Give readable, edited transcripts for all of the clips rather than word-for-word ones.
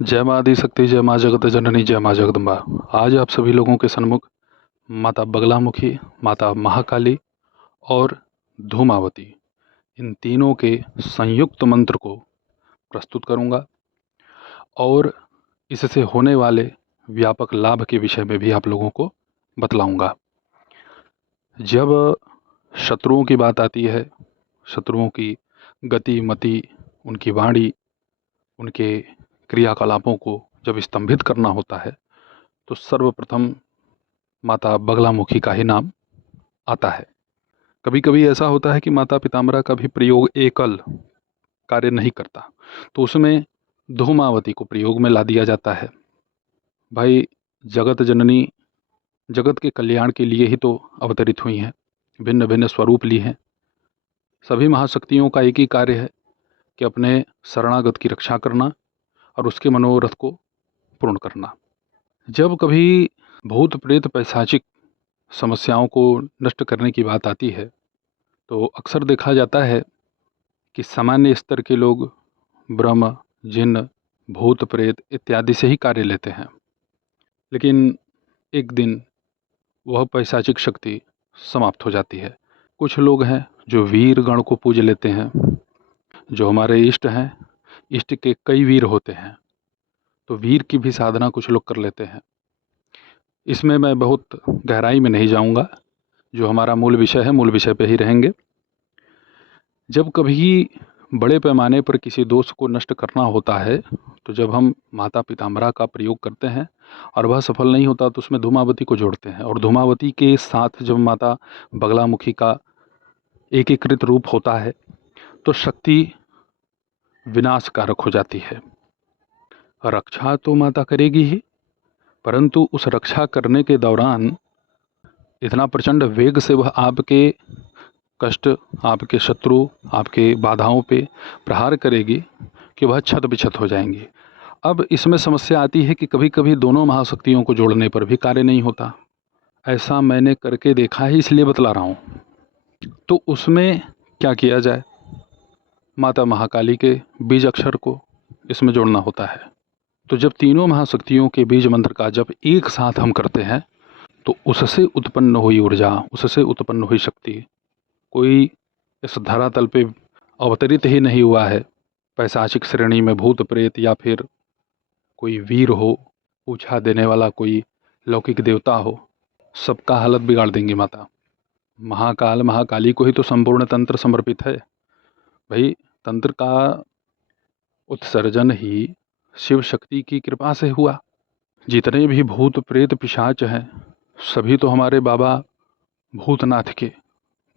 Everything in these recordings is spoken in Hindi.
जय माँ आदि शक्ति, जय माँ जगत जननी, जय माँ जगदम्बा। आज आप सभी लोगों के सन्मुख माता बगलामुखी, माता महाकाली और धूमावती, इन तीनों के संयुक्त मंत्र को प्रस्तुत करूंगा और इससे होने वाले व्यापक लाभ के विषय में भी आप लोगों को बतलाऊंगा। जब शत्रुओं की बात आती है, शत्रुओं की गति मति, उनकी वाणी, उनके क्रियाकलापों को जब स्तंभित करना होता है तो सर्वप्रथम माता बगलामुखी का ही नाम आता है। कभी कभी ऐसा होता है कि माता पीताम्बरा का भी प्रयोग एकल कार्य नहीं करता, तो उसमें धूमावती को प्रयोग में ला दिया जाता है। भाई, जगत जननी जगत के कल्याण के लिए ही तो अवतरित हुई हैं, भिन्न भिन्न स्वरूप ली हैं। सभी महाशक्तियों का एक ही कार्य है कि अपने शरणागत की रक्षा करना और उसके मनोरथ को पूर्ण करना। जब कभी भूत प्रेत पैशाचिक समस्याओं को नष्ट करने की बात आती है तो अक्सर देखा जाता है कि सामान्य स्तर के लोग ब्रह्म, जिन्न, भूत प्रेत इत्यादि से ही कार्य लेते हैं, लेकिन एक दिन वह पैशाचिक शक्ति समाप्त हो जाती है। कुछ लोग हैं जो वीर गण को पूज लेते हैं, जो हमारे इष्ट हैं, इष्ट के कई वीर होते हैं, तो वीर की भी साधना कुछ लोग कर लेते हैं। इसमें मैं बहुत गहराई में नहीं जाऊंगा, जो हमारा मूल विषय है, मूल विषय पे ही रहेंगे। जब कभी बड़े पैमाने पर किसी दोष को नष्ट करना होता है तो जब हम माता पीताम्बरा का प्रयोग करते हैं और वह सफल नहीं होता तो उसमें धूमावती को जोड़ते हैं, और धूमावती के साथ जब माता बगलामुखी का एकीकृत रूप होता है तो शक्ति विनाशकारक हो जाती है। रक्षा तो माता करेगी ही, परंतु उस रक्षा करने के दौरान इतना प्रचंड वेग से वह आपके कष्ट, आपके शत्रु, आपके बाधाओं पे प्रहार करेगी कि वह छत बिछत हो जाएंगी। अब इसमें समस्या आती है कि कभी कभी दोनों महाशक्तियों को जोड़ने पर भी कार्य नहीं होता। ऐसा मैंने करके देखा है, इसलिए बतला रहा हूँ। तो उसमें क्या किया जाए? माता महाकाली के बीज अक्षर को इसमें जोड़ना होता है। तो जब तीनों महाशक्तियों के बीज मंत्र का जब एक साथ हम करते हैं तो उससे उत्पन्न हुई ऊर्जा, उससे उत्पन्न हुई शक्ति कोई इस धरातल पे अवतरित ही नहीं हुआ है। पैशाचिक श्रेणी में भूत प्रेत या फिर कोई वीर हो, पूछा देने वाला कोई लौकिक देवता हो, सबका हालत बिगाड़ देंगी माता। महाकाल महाकाली को ही तो संपूर्ण तंत्र समर्पित है। भाई, तंत्र का उत्सर्जन ही शिव शक्ति की कृपा से हुआ। जितने भी भूत प्रेत पिशाच हैं सभी तो हमारे बाबा भूतनाथ के,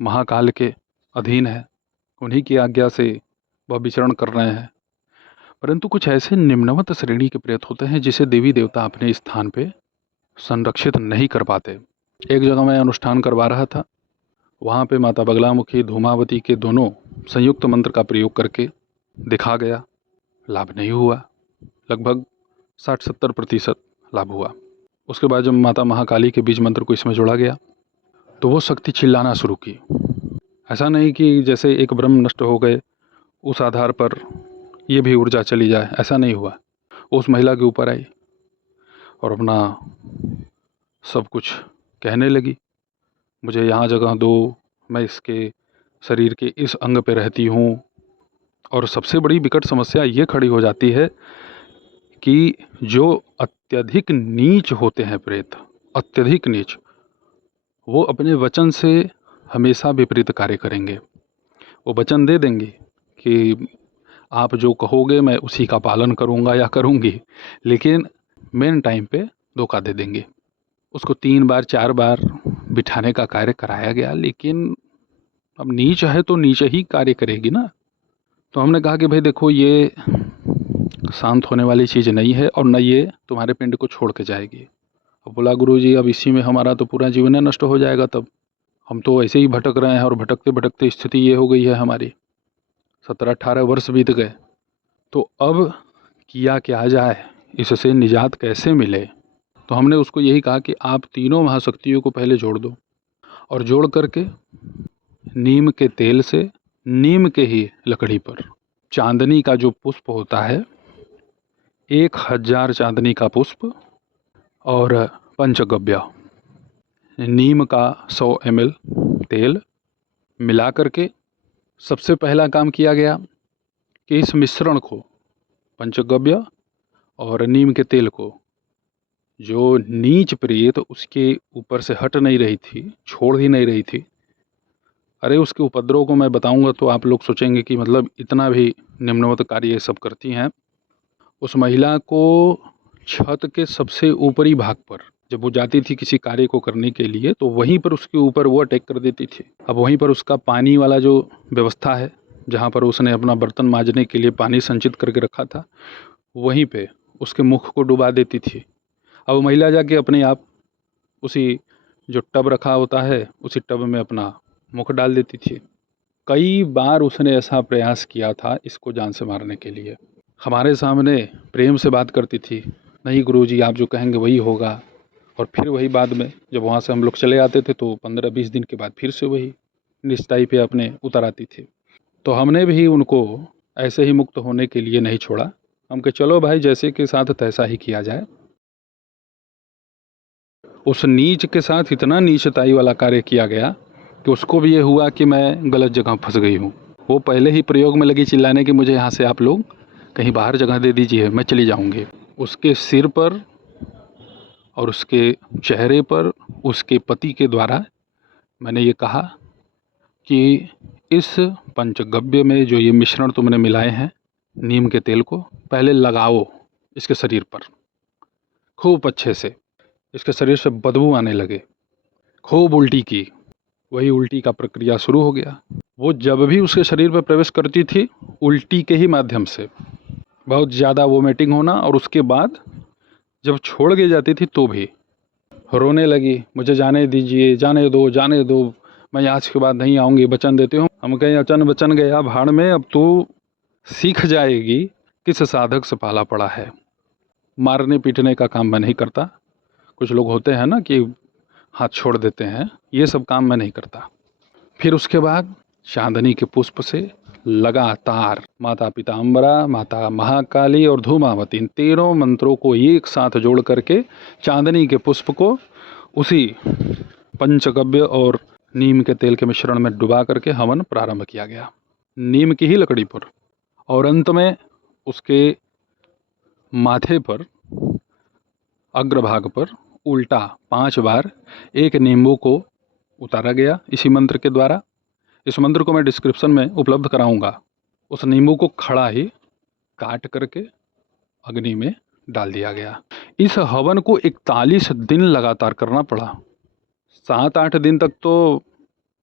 महाकाल के अधीन है। उन्हीं की आज्ञा से वह विचरण कर रहे हैं। परंतु कुछ ऐसे निम्नवत श्रेणी के प्रेत होते हैं जिसे देवी देवता अपने स्थान पे संरक्षित नहीं कर पाते। एक जगह मैं अनुष्ठान करवा रहा था, वहाँ पे माता बगलामुखी, धूमावती के दोनों संयुक्त मंत्र का प्रयोग करके दिखा गया, लाभ नहीं हुआ। लगभग 60-70% लाभ हुआ। उसके बाद जब माता महाकाली के बीज मंत्र को इसमें जोड़ा गया तो वो शक्ति चिल्लाना शुरू की। ऐसा नहीं कि जैसे एक ब्रह्म नष्ट हो गए उस आधार पर ये भी ऊर्जा चली जाए, ऐसा नहीं हुआ। उस महिला के ऊपर आई और अपना सब कुछ कहने लगी, मुझे यहाँ जगह दो, मैं इसके शरीर के इस अंग पे रहती हूँ। और सबसे बड़ी विकट समस्या ये खड़ी हो जाती है कि जो अत्यधिक नीच होते हैं प्रेत, अत्यधिक नीच, वो अपने वचन से हमेशा विपरीत कार्य करेंगे। वो वचन दे देंगे कि आप जो कहोगे मैं उसी का पालन करूँगा या करूँगी, लेकिन मेन टाइम पे धोखा दे देंगे। उसको 3 बार 4 बार बिठाने का कार्य कराया गया, लेकिन अब नीच है तो नीच ही कार्य करेगी ना। तो हमने कहा कि भाई देखो, ये शांत होने वाली चीज़ नहीं है और न ये तुम्हारे पिंड को छोड़ के जाएगी। अब बोला, गुरुजी अब इसी में हमारा तो पूरा जीवन नष्ट हो जाएगा, तब हम तो ऐसे ही भटक रहे हैं और भटकते भटकते स्थिति ये हो गई है हमारी। 17-18 वर्ष बीत गए, तो अब किया क्या जाए, इससे निजात कैसे मिले? तो हमने उसको यही कहा कि आप तीनों महाशक्तियों को पहले जोड़ दो, और जोड़ करके नीम के तेल से, नीम के ही लकड़ी पर चांदनी का जो पुष्प होता है 1000 चांदनी का पुष्प और पंचगव्य, नीम का 100 ml तेल मिला करके सबसे पहला काम किया गया कि इस मिश्रण को, पंचगव्य और नीम के तेल को, जो नीच प्रेत उसके ऊपर से हट नहीं रही थी, छोड़ ही नहीं रही थी। अरे उसके उपद्रव को मैं बताऊंगा तो आप लोग सोचेंगे कि मतलब इतना भी निम्नवत कार्य ये सब करती हैं। उस महिला को छत के सबसे ऊपरी भाग पर जब वो जाती थी किसी कार्य को करने के लिए, तो वहीं पर उसके ऊपर वो अटैक कर देती थी। अब वहीं पर उसका पानी वाला जो व्यवस्था है, जहाँ पर उसने अपना बर्तन मांजने के लिए पानी संचित करके रखा था, वहीं पे उसके मुख को डुबा देती थी। अब वो महिला जाके अपने आप उसी जो टब रखा होता है उसी टब में अपना मुख डाल देती थी। कई बार उसने ऐसा प्रयास किया था इसको जान से मारने के लिए। हमारे सामने प्रेम से बात करती थी, नहीं गुरुजी आप जो कहेंगे वही होगा, और फिर वही बाद में जब वहाँ से हम लोग चले आते थे तो 15-20 दिन के बाद फिर से वही निस्ताई पे अपने उतर आती थी। तो हमने भी उनको ऐसे ही मुक्त होने के लिए नहीं छोड़ा। हम कहे चलो भाई जैसे के साथ तैसा ही किया जाए। उस नीच के साथ इतना नीचताई वाला कार्य किया गया कि उसको भी ये हुआ कि मैं गलत जगह फंस गई हूँ। वो पहले ही प्रयोग में लगी चिल्लाने कि मुझे यहाँ से आप लोग कहीं बाहर जगह दे दीजिए, मैं चली जाऊँगी। उसके सिर पर और उसके चेहरे पर उसके पति के द्वारा मैंने ये कहा कि इस पंचगव्य में जो ये मिश्रण तुमने मिलाए हैं नीम के तेल को, पहले लगाओ इसके शरीर पर खूब अच्छे से। इसके शरीर से बदबू आने लगे, खूब उल्टी की। वही उल्टी का प्रक्रिया शुरू हो गया। वो जब भी उसके शरीर पर प्रवेश करती थी उल्टी के ही माध्यम से बहुत ज़्यादा वोमिटिंग होना, और उसके बाद जब छोड़ के जाती थी तो भी रोने लगी, मुझे जाने दीजिए, जाने दो जाने दो, मैं आज के बाद नहीं आऊँगी, वचन देती हूँ। हम कहें अचन वचन गया भाड़ में, अब तो सीख जाएगी किस साधक से पाला पड़ा है। मारने पीटने का काम मैं नहीं करता। कुछ लोग होते हैं ना कि हाथ छोड़ देते हैं, ये सब काम मैं नहीं करता। फिर उसके बाद चांदनी के पुष्प से लगातार माता पीताम्बरा, माता महाकाली और धूमावती, इन तीनों मंत्रों को एक साथ जोड़ करके चांदनी के पुष्प को उसी पंचगव्य और नीम के तेल के मिश्रण में डुबा करके हवन प्रारंभ किया गया, नीम की ही लकड़ी पर। और अंत में उसके माथे पर, अग्रभाग पर उल्टा 5 बार एक नींबू को उतारा गया इसी मंत्र के द्वारा। इस मंत्र को मैं डिस्क्रिप्शन में उपलब्ध कराऊंगा। उस नींबू को खड़ा ही काट करके अग्नि में डाल दिया गया। इस हवन को 41 दिन लगातार करना पड़ा। 7-8 दिन तक तो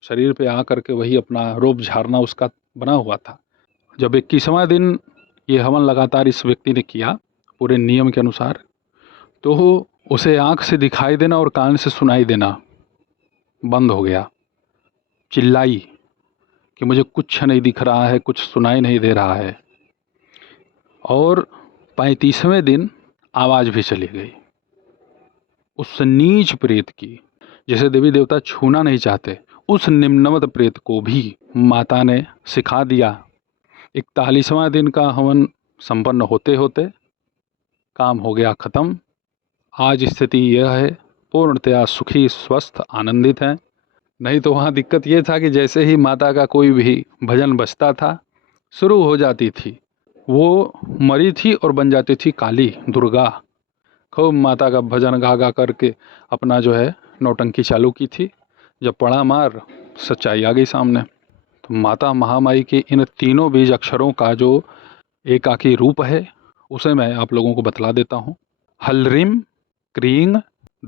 शरीर पे आ करके वही अपना रोब झाड़ना उसका बना हुआ था। जब 21वां दिन ये हवन लगातार इस व्यक्ति ने किया पूरे नियम के अनुसार, तो उसे आँख से दिखाई देना और कान से सुनाई देना बंद हो गया। चिल्लाई कि मुझे कुछ नहीं दिख रहा है, कुछ सुनाई नहीं दे रहा है। और 35वें दिन आवाज़ भी चली गई उस नीच प्रेत की, जिसे देवी देवता छूना नहीं चाहते, उस निम्नवत प्रेत को भी माता ने सिखा दिया। 41वां दिन का हवन संपन्न होते होते काम हो गया ख़त्म। आज स्थिति यह है, पूर्णतया सुखी, स्वस्थ, आनंदित हैं। नहीं तो वहाँ दिक्कत ये था कि जैसे ही माता का कोई भी भजन बजता था, शुरू हो जाती थी, वो मरी थी और बन जाती थी काली दुर्गा। खूब माता का भजन गा गा करके अपना जो है नौटंकी चालू की थी। जब पड़ा मार, सच्चाई आ गई सामने। तो माता महामाई के इन तीनों बीज अक्षरों का जो एकाकी रूप है उसे मैं आप लोगों को बतला देता हूँ। हलरीम क्रींग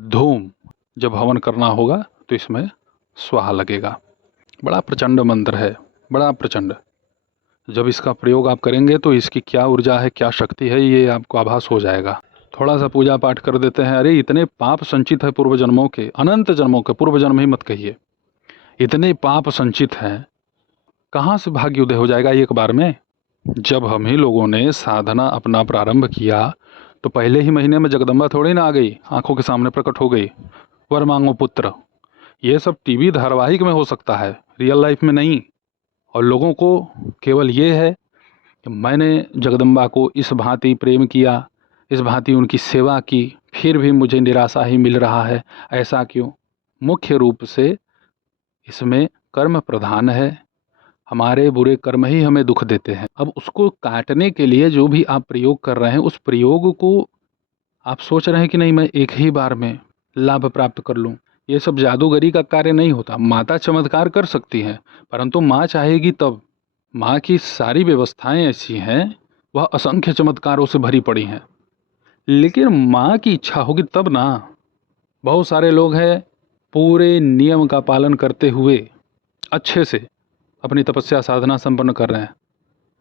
धूम। जब हवन करना होगा तो इसमें स्वाहा लगेगा। बड़ा प्रचंड मंत्र है, बड़ा प्रचंड। जब इसका प्रयोग आप करेंगे तो इसकी क्या ऊर्जा है, क्या शक्ति है, ये आपको आभास हो जाएगा। थोड़ा सा पूजा पाठ कर देते हैं, अरे इतने पाप संचित है पूर्व जन्मों के, अनंत जन्मों के, पूर्व जन्म ही मत कहिए, इतने पाप संचित हैं, कहाँ से भाग्य उदय हो जाएगा एक बार में। जब हम ही लोगों ने साधना अपना प्रारंभ किया तो पहले ही महीने में जगदम्बा थोड़ी ना आ गई, आंखों के सामने प्रकट हो गई, वर मांगो पुत्र। ये सब टीवी धारावाहिक में हो सकता है, रियल लाइफ में नहीं। और लोगों को केवल ये है कि मैंने जगदम्बा को इस भांति प्रेम किया, इस भांति उनकी सेवा की, फिर भी मुझे निराशा ही मिल रहा है, ऐसा क्यों? मुख्य रूप से इसमें कर्म प्रधान है। हमारे बुरे कर्म ही हमें दुख देते हैं। अब उसको काटने के लिए जो भी आप प्रयोग कर रहे हैं, उस प्रयोग को आप सोच रहे हैं कि नहीं मैं एक ही बार में लाभ प्राप्त कर लूं। ये सब जादूगरी का कार्य नहीं होता। माता चमत्कार कर सकती हैं, परंतु माँ चाहेगी तब। माँ की सारी व्यवस्थाएं ऐसी हैं, वह असंख्य चमत्कारों से भरी पड़ी हैं, लेकिन माँ की इच्छा होगी तब ना। बहुत सारे लोग हैं पूरे नियम का पालन करते हुए अच्छे से अपनी तपस्या साधना संपन्न कर रहे हैं,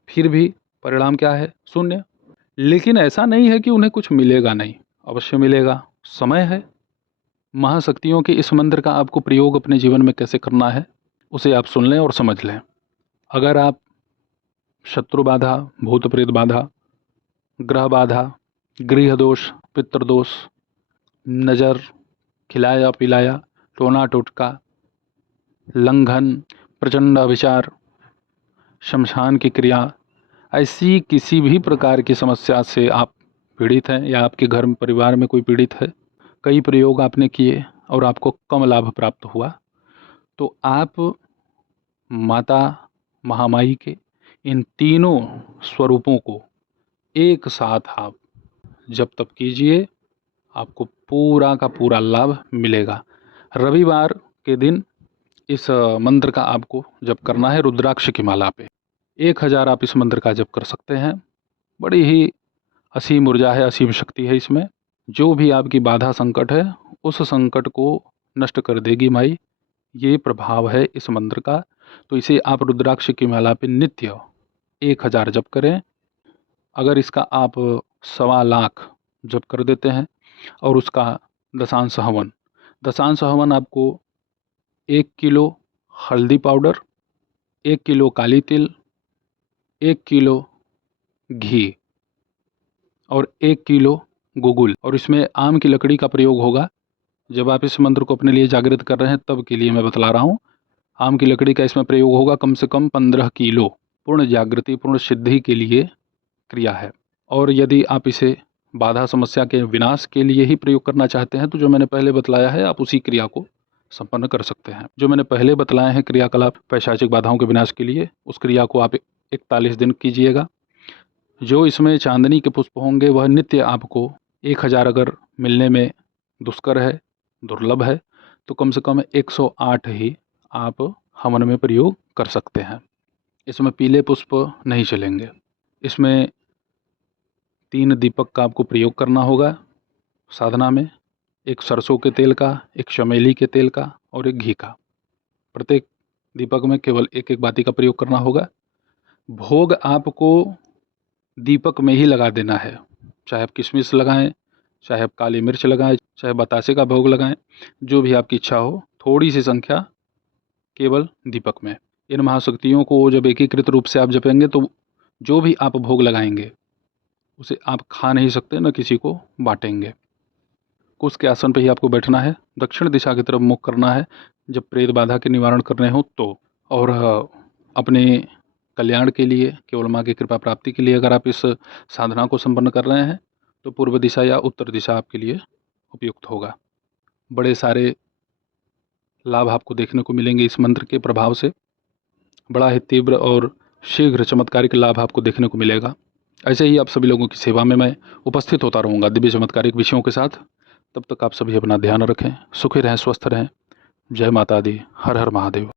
फिर भी परिणाम क्या है? शून्य। लेकिन ऐसा नहीं है कि उन्हें कुछ मिलेगा नहीं, अवश्य मिलेगा। समय है। महाशक्तियों के इस मंत्र का आपको प्रयोग अपने जीवन में कैसे करना है, उसे आप सुन लें और समझ लें। अगर आप शत्रु बाधा, भूत प्रेत बाधा, ग्रह बाधा, गृह दोष, पितृदोष, नज़र, खिलाया पिलाया, टोना टोटका, लंघन, प्रचंड अभिचार, शमशान की क्रिया, ऐसी किसी भी प्रकार की समस्या से आप पीड़ित हैं या आपके घर में परिवार में कोई पीड़ित है, कई प्रयोग आपने किए और आपको कम लाभ प्राप्त हुआ, तो आप माता महामाई के इन तीनों स्वरूपों को एक साथ आप जब तप कीजिए, आपको पूरा का पूरा लाभ मिलेगा। रविवार के दिन इस मंत्र का आपको जप करना है रुद्राक्ष की माला पे। 1000 आप इस मंत्र का जप कर सकते हैं। बड़ी ही असीम ऊर्जा है, असीम शक्ति है इसमें। जो भी आपकी बाधा संकट है, उस संकट को नष्ट कर देगी माई। ये प्रभाव है इस मंत्र का। तो इसे आप रुद्राक्ष की माला पे नित्य 1000 जप करें। अगर इसका आप 1.25 लाख जप कर देते हैं और उसका दशांश हवन आपको 1 किलो हल्दी पाउडर, 1 किलो काली तिल, 1 किलो घी और 1 किलो गुगुल, और इसमें आम की लकड़ी का प्रयोग होगा। जब आप इस मंत्र को अपने लिए जागृत कर रहे हैं तब के लिए मैं बतला रहा हूँ। आम की लकड़ी का इसमें प्रयोग होगा। कम से कम 15 किलो पूर्ण जागृति, पूर्ण सिद्धि के लिए क्रिया है। और यदि आप इसे बाधा समस्या के विनाश के लिए ही प्रयोग करना चाहते हैं तो जो मैंने पहले बतलाया है, आप उसी क्रिया को संपन्न कर सकते हैं। जो मैंने पहले बतलाए हैं क्रियाकलाप पैशाचिक बाधाओं के विनाश के लिए, उस क्रिया को आप 41 दिन कीजिएगा। जो इसमें चांदनी के पुष्प होंगे वह नित्य आपको 1000 अगर मिलने में दुष्कर है, दुर्लभ है, तो कम से कम 108 ही आप हवन में प्रयोग कर सकते हैं। इसमें पीले पुष्प नहीं चलेंगे। इसमें 3 दीपक का आपको प्रयोग करना होगा साधना में, एक सरसों के तेल का, एक चमेली के तेल का और एक घी का। प्रत्येक दीपक में केवल एक एक बाती का प्रयोग करना होगा। भोग आपको दीपक में ही लगा देना है। चाहे आप किशमिश लगाएं, चाहे आप काली मिर्च लगाएं, चाहे बतासे का भोग लगाएं, जो भी आपकी इच्छा हो, थोड़ी सी संख्या केवल दीपक में। इन महाशक्तियों को जब एकीकृत रूप से आप जपेंगे तो जो भी आप भोग लगाएंगे उसे आप खा नहीं सकते, न किसी को बांटेंगे। कुश के आसन पर ही आपको बैठना है, दक्षिण दिशा की तरफ मुख करना है जब प्रेत बाधा के निवारण करने हो तो। और अपने कल्याण के लिए, केवल माँ की कृपा प्राप्ति के लिए अगर आप इस साधना को संपन्न कर रहे हैं तो पूर्व दिशा या उत्तर दिशा आपके लिए उपयुक्त होगा। बड़े सारे लाभ आपको देखने को मिलेंगे इस मंत्र के प्रभाव से। बड़ा ही तीव्र और शीघ्र चमत्कारिक लाभ आपको देखने को मिलेगा। ऐसे ही आप सभी लोगों की सेवा में मैं उपस्थित होता रहूँगा दिव्य चमत्कारिक विषयों के साथ। तब तक आप सभी अपना ध्यान रखें, सुखी रहें, स्वस्थ रहें। जय माता दी। हर हर महादेव।